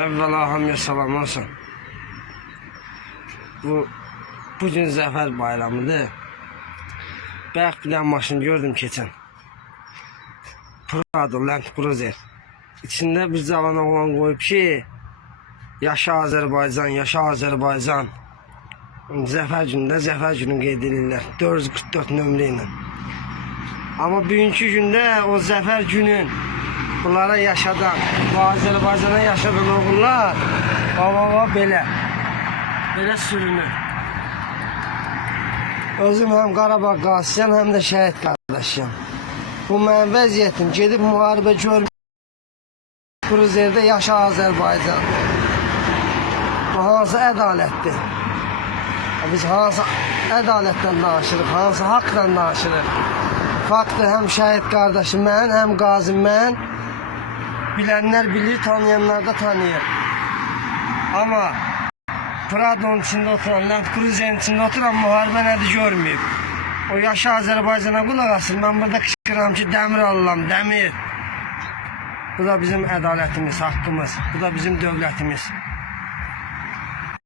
Evvela hamıya salam olsun. Bugün Zəfər bayramıdır. Bayaq bir dənə maşın gördüm keçən. Prado Land Cruiser. İçində bir cavan oğlan qoyub ki, yaşa Azərbaycan, yaşa Azərbaycan. Zəfər günündə Zəfər günü qeyd edirlər 444 nömrə ilə. Amma bugünkü gündə o Zəfər günün bunlara yaşadan, bu Azərbaycana yaşadan oğullar belə sürünür. Özüm həm Qarabağ qazisiyəm, həm də şəhid qardaşıyam. Bu mənim vəziyyətim, gedib müharibə görmür. Kruzerdə yaşa Azərbaycan. Bu hansı ədalətdir? Biz hansı ədalətdən danışırıq, hansı haqdan danışırıq? Faktdır, həm şəhid qardaşım mən, həm qazim mən. Bilənlər bilir, tanıyanlar da tanıyır. Amma Prado'nun içində oturan, Land Cruiser'in içində oturan müharibə nədir görməyib. O yaşa Azərbaycana qulaq asır. Mən burada qışqıram ki, dəmir alıram, dəmir. Bu da bizim ədalətimiz, haqqımız. Bu da bizim dövlətimiz.